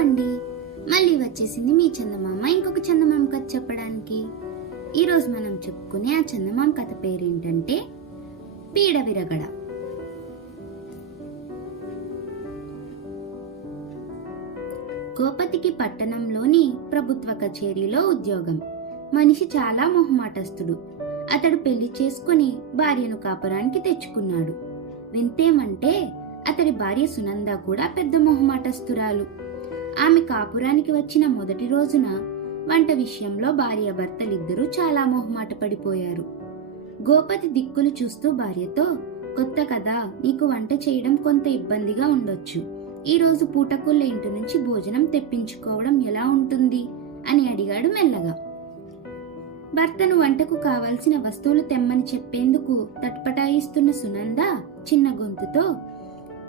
అండి, మళ్ళీ వచ్చేసింది మీ చందమామ ఇంకొక చందమామ కథ చెప్పడానికి. ఈరోజు మనం చెప్పుకునే ఆ చందమామ కథ పేరేంటంటే పీడ విరగడ. గోపతికి పట్టణంలోని ప్రభుత్వ కచేరీలో ఉద్యోగం. మనిషి చాలా మొహమాటస్తుడు. అతడు పెళ్లి చేసుకుని భార్యను కాపురానికి తెచ్చుకున్నాడు. వింతేమంటే అతడి భార్య సునంద కూడా పెద్ద మొహమాటస్తురాలు. ఆమె కాపురానికి వచ్చిన మొదటి రోజున వంట విషయంలో భార్యాభర్తలిద్దరూ చాలా మొహమాట పడిపోయారు. గోపతి దిక్కులు చూస్తూ భార్యతో, కొత్త కదా, నీకు వంట చేయడం కొంత ఇబ్బందిగా ఉండొచ్చు. ఈ రోజు పూటకుళ్ళ ఇంటి నుంచి భోజనం తెప్పించుకోవడం ఎలా ఉంటుంది అని అడిగాడు మెల్లగా. భర్తను వంటకు కావలసిన వస్తువులు తెమ్మని చెప్పేందుకు తట్పటాయిస్తున్న సునంద చిన్న గొంతుతో,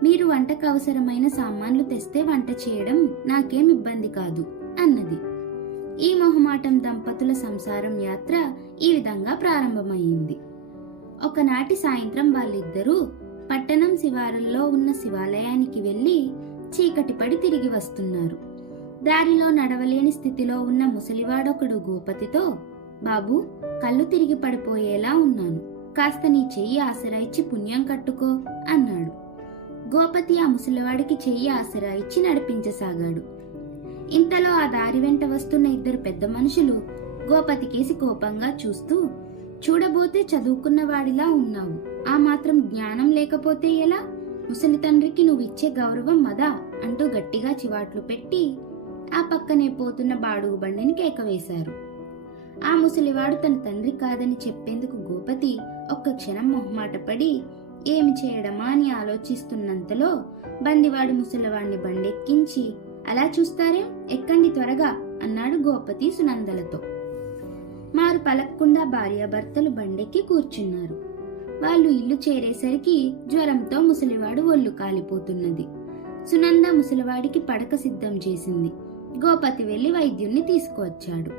మీరు వంటకు అవసరమైన సామాన్లు తెస్తే వంట చేయడం నాకేం ఇబ్బంది కాదు అన్నది. ఈ మొహమాటం దంపతుల సంసారం యాత్ర ఈ విధంగా ప్రారంభమైంది. ఒకనాటి సాయంత్రం వాళ్ళిద్దరూ పట్టణం శివారుల్లో ఉన్న శివాలయానికి వెళ్లి చీకటి పడి తిరిగి వస్తున్నారు. దారిలో నడవలేని స్థితిలో ఉన్న ముసలివాడొకడు గోపతితో, బాబు, కళ్ళు తిరిగి పడిపోయేలా ఉన్నాను, కాస్త నీ చెయ్యి ఆసరా ఇచ్చి పుణ్యం కట్టుకో అన్నాడు. గోపతి ఆ ముసలివాడికి చెయ్యి ఆసరా ఇచ్చి నడిపించసాగాడు. ఇంతలో ఆ దారి వెంట వస్తున్న ఇద్దరు పెద్ద మనుషులు గోపతి కేసి కోపంగా చూస్తూ, చూడబోతే చదువుకున్న వాడిలా ఉన్నావు, ఆ మాత్రం జ్ఞానం లేకపోతే ఎలా? ముసలి తండ్రికి నువ్విచ్చే గౌరవం మదా అంటూ గట్టిగా చివాట్లు పెట్టి ఆ పక్కనే పోతున్న బాడుగు బండిని కేకవేశారు. ఆ ముసలివాడు తన తండ్రి కాదని చెప్పేందుకు గోపతి ఒక్క క్షణం మొహమాటపడి ఏమి చేయడమా అని ఆలోచిస్తున్నంతలో బండివాడు ముసలివాడిని బండెక్కించి, అలా చూస్తారేం, ఎక్కండి త్వరగా అన్నాడు గోపతి సునందలతో. మారు పలక్కుండా భార్యాభర్తలు బండెక్కి కూర్చున్నారు. వాళ్ళు ఇల్లు చేరేసరికి జ్వరంతో ముసలివాడు ఒళ్ళు కాలిపోతున్నది. సునంద ముసలివాడికి పడక సిద్ధం చేసింది. గోపతి వెళ్లి వైద్యుణ్ణి తీసుకువచ్చాడు.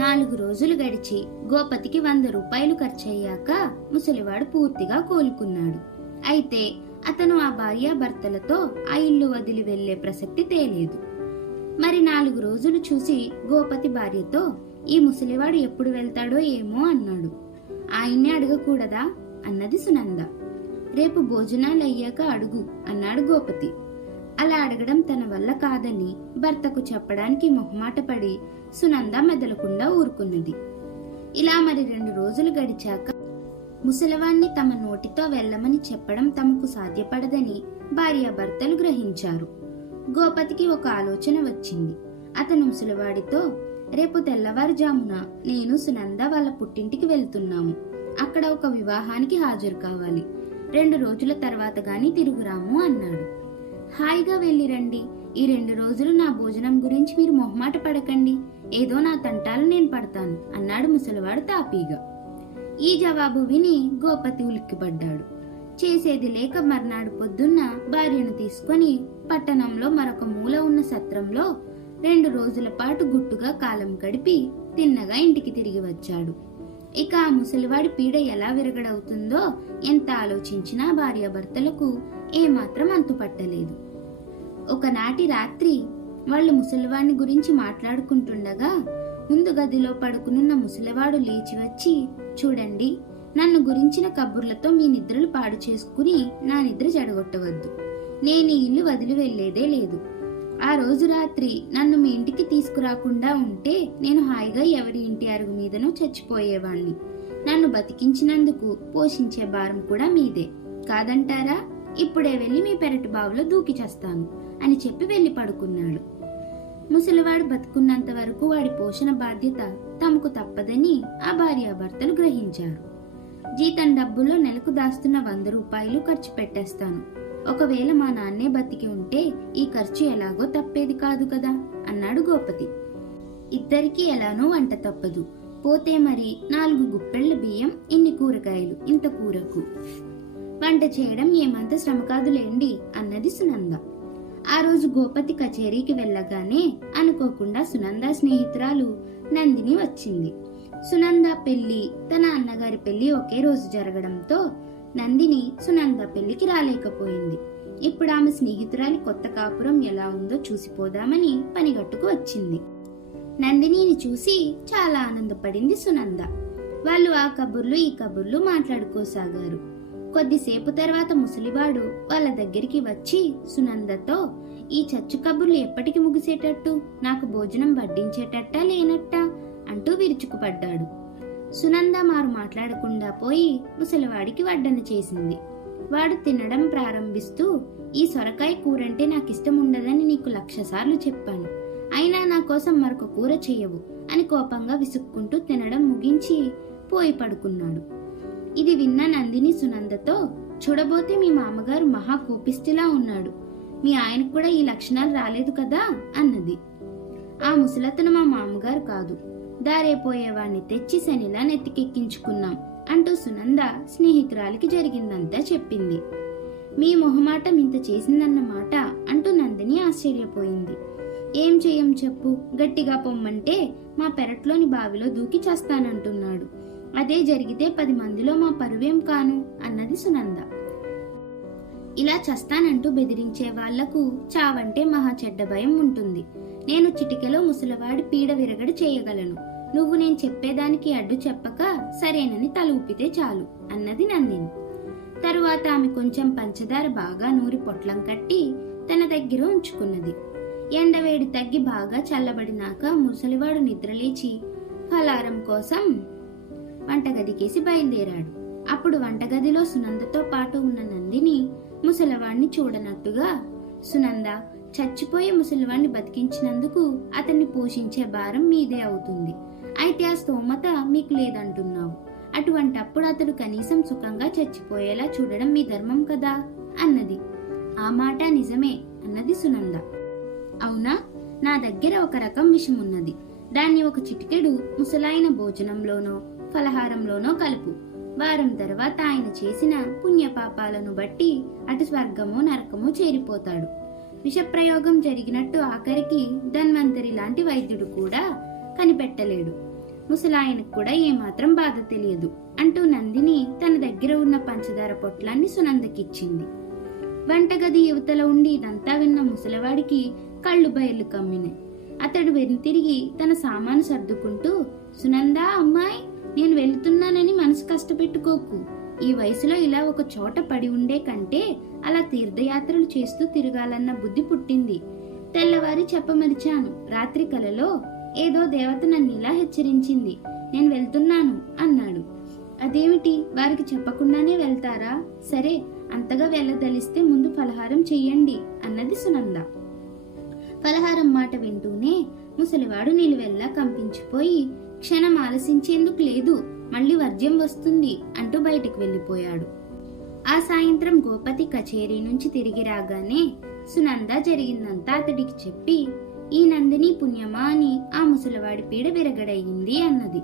4 రోజులు గడిచి గోపతికి 100 రూపాయలు ఖర్చయ్యాక ముసలివాడు పూర్తిగా కోలుకున్నాడు. అయితే అతను ఆ భార్యాభర్తలతో ఆ ఇల్లు వదిలి వెళ్లే ప్రసక్తి తేలేదు. మరి 4 రోజులు చూసి గోపతి భార్యతో, ఈ ముసలివాడు ఎప్పుడు వెళ్తాడో ఏమో అన్నాడు. ఆయన్నే అడగకూడదా అన్నది సునంద. రేపు భోజనాలు అయ్యాక అడుగు అన్నాడు గోపతి. అలా అడగడం తన వల్ల కాదని భర్తకు చెప్పడానికి మొహమాటపడి సునంద మెదలకుండా ఊరుకున్నది. ఇలా మరి 2 రోజులు గడిచాక ముసలివాణ్ణి తమ నోటితో వెళ్ళమని చెప్పడం తమకు సాధ్యపడదని భార్యాభర్తలు గ్రహించారు. గోపతికి ఒక ఆలోచన వచ్చింది. అతను ముసలివాడితో, రేపు తెల్లవారుజామున నేను సునంద వాళ్ళ పుట్టింటికి వెళ్తున్నాము. అక్కడ ఒక వివాహానికి హాజరు కావాలి. 2 రోజుల తర్వాత గాని తిరుగురాము అన్నాడు. హాయిగా వెళ్ళిరండి. ఈ 2 రోజులు నా భోజనం గురించి మీరు మొహమాట పడకండి. ఏదో నా తంటాలు నేను పడతాను అన్నాడు ముసలివాడు తాపీగా. ఈ జవాబు విని గోపతి ఉలిక్కిపడ్డాడు. చేసేది లేక మర్నాడు పొద్దున్న భార్యను తీసుకొని పట్టణంలో మరొక మూల ఉన్న సత్రంలో 2 రోజుల పాటు గుట్టుగా కాలం గడిపి తిన్నగా ఇంటికి తిరిగి వచ్చాడు. ఇక ఆ ముసలివాడి పీడ ఎలా విరగడవుతుందో ఎంత ఆలోచించినా భార్యాభర్తలకు ఏమాత్రం అంతుపట్టలేదు. ఒకనాటి రాత్రి వాళ్ళు ముసలివాడిని గురించి మాట్లాడుకుంటుండగా ముందు గదిలో పడుకునున్న ముసలివాడు లేచి వచ్చి, చూడండి, నన్ను గురించిన కబుర్లతో మీ నిద్రలు పాడు చేసుకుని నా నిద్ర చెడగొట్టవద్దు. నేను ఈ ఇల్లు వదిలి వెళ్లేదే లేదు. ఆ రోజు రాత్రి నన్ను మీ ఇంటికి తీసుకురాకుండా ఉంటే నేను హాయిగా ఎవరి ఇంటి అరుగు మీదనో చచ్చిపోయేవాణ్ణి. నన్ను బతికించినందుకు పోషించే భారం కూడా మీదే కాదంటారా? ఇప్పుడే వెళ్లి మీ పెరటి బావులో దూకి చేస్తాను అని చెప్పి వెళ్లి పడుకున్నాడు. ముసలివాడు బతుకున్నంత వరకు వాడి పోషణ బాధ్యత తమకు తప్పదని ఆ భార్యాభర్తలు గ్రహించారు. జీతం డబ్బుల్లో నెలకు దాస్తున్న 100 రూపాయలు ఖర్చు పెట్టేస్తాను. ఒకవేళ మా నాన్నే బతికి ఉంటే ఈ ఖర్చు ఎలాగో తప్పేది కాదు కదా అన్నాడు గోపతి. ఇద్దరికీ ఎలానో వంట తప్పదు. పోతే మరి 4 గుప్పెళ్ల బియ్యం, ఇన్ని కూరగాయలు, ఇంత కూరకు వంట చేయడం ఏమంత శ్రమ కాదులేండి అన్నది సునంద. ఆ రోజు గోపతి కచేరీకి వెళ్ళగానే అనుకోకుండా సునంద స్నేహితురాలు నందిని వచ్చింది. సునంద పెళ్లి, తన అన్నగారి పెళ్లి ఒకే రోజు జరగడంతో నందిని సునంద పెళ్లికి రాలేకపోయింది. ఇప్పుడు ఆమె స్నేహితురాలి కొత్త కాపురం ఎలా ఉందో చూసిపోదామని పనిగట్టుకు వచ్చింది. నందినిని చూసి చాలా ఆనందపడింది సునంద. వాళ్ళు ఆ కబుర్లు ఈ కబుర్లు మాట్లాడుకోసాగారు. కొద్దిసేపు తర్వాత ముసలివాడు వాళ్ళ దగ్గరికి వచ్చి సునందతో, ఈ చచ్చు కబుర్లు ఎప్పటికి ముగిసేటట్టు, నాకు భోజనం వడ్డించేటట్టా లేనట్టా అంటూ విరుచుకుపడ్డాడు. సునంద మారు మాట్లాడకుండా పోయి ముసలివాడికి వడ్డన చేసింది. వాడు తినడం ప్రారంభిస్తూ, ఈ సొరకాయ కూరంటే నాకిష్టం ఉండదని నీకు 1,00,000 సార్లు చెప్పాను, అయినా నా కోసం మరొక కూర చెయ్యవు అని కోపంగా విసుక్కుంటూ తినడం ముగించి పోయి పడుకున్నాడు. ఇది విన్న నందిని సునందతో, చూడబోతే మీ మామగారు మహా కోపిష్టిలా ఉన్నాడు, మీ ఆయనకు కూడా ఈ లక్షణాలు రాలేదు కదా అన్నది. ఆ ముసలతను మా మామగారు కాదు, దారేపోయేవాణ్ణి తెచ్చి శనిలా నెత్తికెక్కించుకున్నాం అంటూ సునంద స్నేహితురాలికి జరిగిందంతా చెప్పింది. మీ మొహమాటం ఇంత చేసిందన్నమాట అంటూ నందిని ఆశ్చర్యపోయింది. ఏం చెయ్యం చెప్పు, గట్టిగా పొమ్మంటే మా పెరట్లోని బావిలో దూకి చస్తానంటున్నాడు, అదే జరిగితే 10 మందిలో మా పరువేం కాను అన్నది సునంద. ఇలా చస్తానంటూ బెదిరించే వాళ్లకు చావంటే మహా చెడ్డ భయం ఉంటుంది. నేను చిటికెలో ముసలివాడి పీడ విరగడి చేయగలను, నువ్వు నేను చెప్పేదానికి అడ్డు చెప్పక సరేనని తల ఊపితే చాలు అన్నది నందిని. తరువాత ఆమె కొంచెం పంచదార బాగా నూరి పొట్లం కట్టి తన దగ్గర ఉంచుకున్నది. ఎండవేడి తగ్గి బాగా చల్లబడినాక ముసలివాడు నిద్రలేచి ఫలారం కోసం వంటగదికేసి బయలుదేరాడు. అప్పుడు వంటగదిలో సునందతో పాటు ఉన్న నందిని ముసలివాడిని చూడనట్టుగా, సునంద, చచ్చిపోయే ముసలివాడిని బతికించినందుకు అతన్ని పోషించే భారం మీదే అవుతుంది, అయితే ఆ స్తోమత మీకు లేదంటున్నావు, అటువంటప్పుడు అతడు కనీసం సుఖంగా చచ్చిపోయేలా చూడడం మీ ధర్మం కదా అన్నది. ఆ మాట నిజమే అన్నది సునంద. అవునా, నా దగ్గర ఒక రకం విషం ఉన్నది, దాన్ని ఒక చిటికెడు ముసలాయన భోజనంలోనో ఫలహారంలోనో కలుపు, వారం తర్వాత ఆయన చేసిన పుణ్యపాపాలను బట్టి అటు స్వర్గమో నరకమో చేరిపోతాడు. విషప్రయోగం జరిగినట్టు ఆఖరికి ధన్వంతరి లాంటి వైద్యుడు కూడా కనిపెట్టలేడు, ముసలాయనకు కూడా ఏమాత్రం బాధ తెలియదు అంటూ నందిని తన దగ్గర ఉన్న పంచదార పొట్లాన్ని సునందకిచ్చింది. వంటగది యువతల ఉండి ఇదంతా విన్న ముసలివాడికి కళ్ళు బయలు కమ్మినాయి. అతడు వెనుతిరిగి తన సామాను సర్దుకుంటూ, సునందా అమ్మాయి, నేను వెళ్తున్నానని మనసు కష్టపెట్టుకోకు, ఈ వయసులో ఇలా ఒక చోట పడి ఉండే కంటే అలా తీర్థయాత్రలు చేస్తూ తిరగాలన్న బుద్ధి పుట్టింది. తెల్లవారి చెప్పమరిచాను, రాత్రి కలలో ఏదో దేవత నన్ను ఇలా హెచ్చరించింది, నేను వెళ్తున్నాను అన్నాడు. అదేమిటి, వారికి చెప్పకుండానే వెళ్తారా? సరే, అంతగా వెళ్ళదలిస్తే ముందు ఫలహారం చెయ్యండి అన్నది సునంద. ఫలహారం మాట వింటూనే ముసలివాడు నిలువెల్లా కంపించిపోయి, క్షణం ఆలసించేందుకు లేదు, మళ్ళీ వర్జ్యం వస్తుంది అంటూ బయటికి వెళ్లిపోయాడు. ఆ సాయంత్రం గోపతి కచేరీ నుంచి తిరిగి రాగానే సునంద జరిగిందంతా అతడికి చెప్పి, ఈ నందిని పుణ్యమా అని ఆ ముసలివాడి పీడ విరగడయింది అన్నది.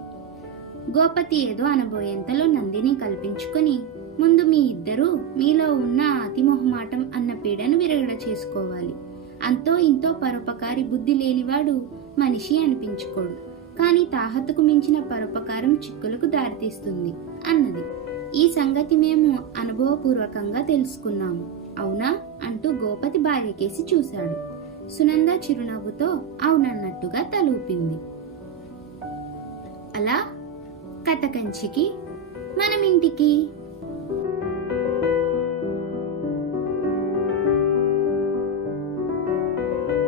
గోపతి ఏదో అనబోయేంతలో నందిని కల్పించుకొని, ముందు మీ ఇద్దరూ మీలో ఉన్న అతిమొహమాటం అన్న పీడను విరగడ చేసుకోవాలి. అంతో ఇంతో పరోపకారి బుద్ధి లేనివాడు మనిషి అనిపించుకోడు, కానీ తాహతుకు మించిన పరోపకారం చిక్కులకు దారితీస్తుంది అన్నది. ఈ సంగతి మేము అనుభవపూర్వకంగా తెలుసుకున్నాము, అవునా అంటూ గోపతి భార్యకేసి చూశాడు. సునంద చిరునవ్వుతో అవునన్నట్టుగా తలూపింది. అలా కథ కంచికి మనం ఇంటికి.